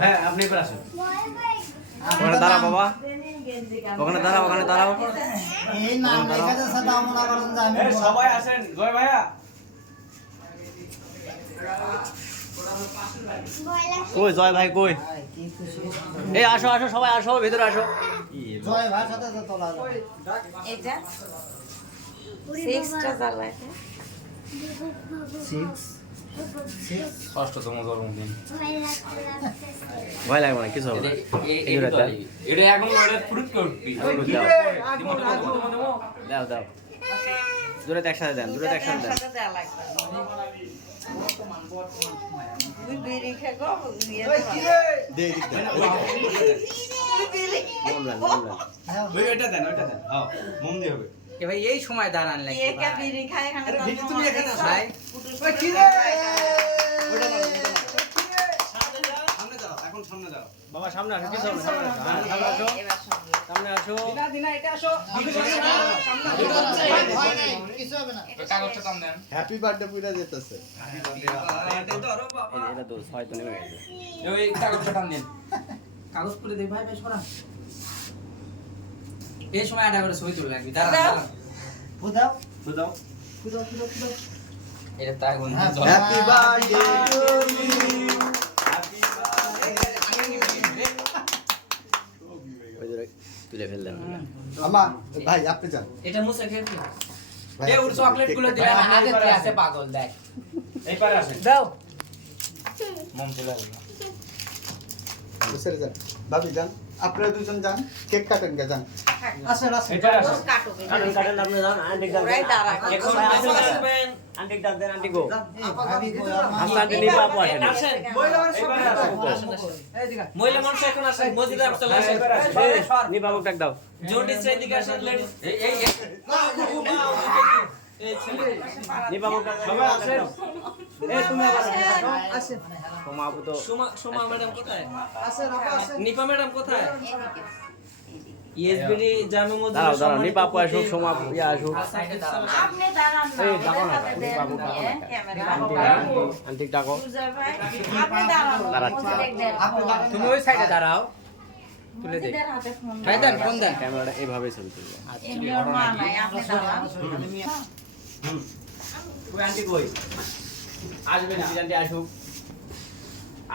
হ্যাঁ আপনি এবার আসুন। ওখানে দাঁড়াও বাবা, ওখানে দাঁড়াও, ওখানে দাঁড়াও। এই নাম লেখা আছে দাও মনে করেন যে আমি সবাই আসেন জয় ভাইয়া। কই জয় ভাই কই? কি খুশি এই আসো আসো সবাই আসো, ভিতরে আসো। জয় ভাই সাথে তো তোলা এটা 6টা জ্বালায় 6 ষষ্ঠতম জন্মদিন। ভয় লাগবে না, কিছু হবে না। এটা এখন ওরে প্রুফ করবি। দাও দাও, দূরে একসাথে দেন, দূরে একসাথে দেন। সাথে দেয়া লাগবে তুই বেরি খাগো ওই ওইটা দেন, ওইটা দেন। হ্যাঁ মোম দিয়ে হবে। এ ভাই এই সময় দাঁড়ান লাগে কে কে বেরি খায় এখানে আরে ভিকি তুমি এখানে আসো। ভাই ওই কি রে? ওইটা দাও, ওইটা দাও। সামনে যাও, এখন সামনে যাও। বাবা সামনে আসো, কিছু হবে না, সামনে আসো। হ্যাঁ, সামনে আসো, এবার শুনবো সামনে আসো। দিনা এটা আসো ভয় নাই কিছু হবে না কাগজটা টান দেন হ্যাপি বার্থডে পুরা যেতেছে। এটা তো হয়তো নেমে গেছে। ওই কাগজটা টান দেন কাগজ পুরে দে ভাই ভাই সরা এই সময় আটা করে ছবি তুলে লাগবি দাঁড়া দাঁড়া ফুদাও বুঝাও। এটা তাই গুণ হ্যাপি বার্থডে টু ইউ। ওই দূরে তুলে ফেললেন। আমা ভাই আপনি যান। এটা মুছে খেয়ে ভাই, এ ওর চকলেট গুলো দিলে ভাই, আগে আপনি তুই আসেন। আছে পাগল দেখ এই পারে আসেন। দাও মোম চলে আসবে। বসে যান ভাবি যান, আপনারা দুজন যান, কেক কাটেন গে যান। আসেন আসেন এই পারে আসেন। কাটো কাটেন কাটেন, আপনি যান, আন্টি ডাক ওরাই দেন। দাঁড়া এখন আসবেন, আন্টি ডাক দেন, আন্টি গো। এই ভাবি গো আস্তে আন্টি নিবা আপু আসেন। মহিলা মানুষ এখন আসে মসজিদে চলে আসে নিবা আপু ডাক দাও। জন্ডিস রে দিকে আসেন লেডিস এই এই ছেলে নিবা আপু ডাক দাও। সবাই আসেন। এই তুমি আবার আসেন। তোমা আপু তো সুমা ম্যাডাম কোথায় আসেন আপা আসেন নিপা ম্যাডাম কোথায় এদিকে ইএসবিডি জামে মসজিদ দাঁড়াও দাঁড়াও, নিবা আপু আসুক, সোমা আপু ইয়া আসুক। সাইডে দাঁড়াও আপনি দাঁড়ান না এই ওদের দাঁড়াও না, সাথে দেন বাবু দাঁড়াও না। ক্যামেরা আন্টি ডাকো। সুজয় ভাই আপনি দাঁড়ান দাঁড়াচ্ছি। মসজিদে দেন আপনি দাঁড়ান। তুমি ওই সাইডে দাঁড়াও তুলে দে মসজিদের হাতে ফোন ভাই দেন ফোন দেন ক্যামেরাটা এইভাবে ছবি তুলবে। ইন্ডিয়ার মা নাই আপনি দাঁড়ান ওই আন্টি কই? আসবে না, আন্টি আসুক।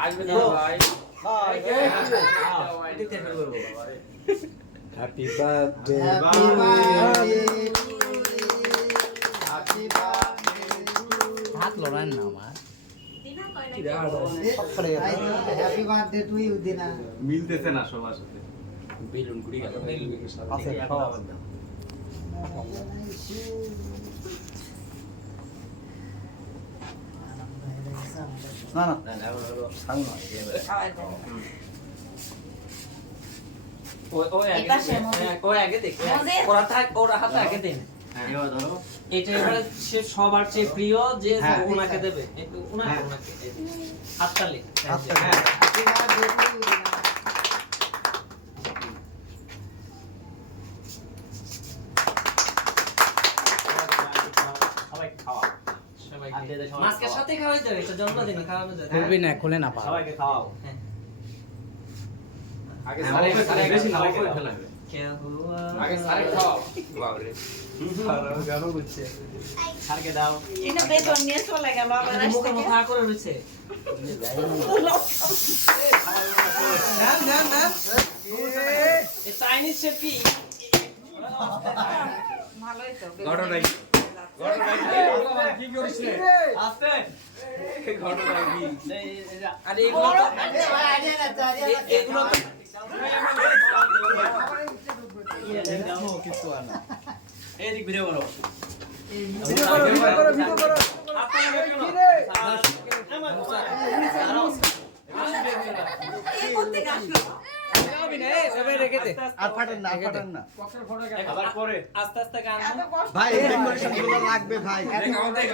আসবে না ভাই। এদিকে ফেল করব বাবা। Happy birthday happy birthday happy birthday হাত লড়ান না আমার হ্যাপি বার্থডে টু ইউ দিনা মিলতেছে না সবার সাথে। বেলুন গুড়ি গেল আছে খাওয়া। না না সাং না ওই আগে দেখ ওরা থাক ওরা হাতে আগে দেন এবার ধরো। এটা এবারে সে সবার চেয়ে প্রিয় যে হ্যাঁ। ওনাকে দেবে ওনাকে হ্যাঁ। ওনাকে হাততালি হ্যাপি বার্থডে টু ইউ দিনা সবাই খাওয়া। সবাইকে হাত দিয়ে দে, সবাই মাস্কের খাওয়া। সাথে খাওয়াই যাবে এটা জন্মদিনে খাওয়ানো যায় খুলবি না খুলে না সবাইকে খাওয়াও। আগে হ্যাঁ, সারে অবশ্যই সারে বেশি না সবাইকে অবশ্যই দাও। ফেলাবে। কে হুয়া আগে সারে খাও। বাবারে। গানো করছে। স্যারকে দাও। এটা বেতন নিয়ে চলে গেল আবার মুখে আসতে মুখা করে রয়েছে চাইনিজ শেফ কি ভালোই তো ঘটনা কি? ঘটনা কি করিস রে? আস্তে। ঘটনা কি? আরে এগুলো তো ভাই আইডিয়া না এগুলো তো এদিক ভিডিও করো। এই করতে আসলো আর ফাটেন না, আর ফাটেন না আবার পরে। আস্তে আস্তে গান এত কষ্ট ভাই, ডেকোরেশন গুলো লাগবে ভাই। দেখ আমাদের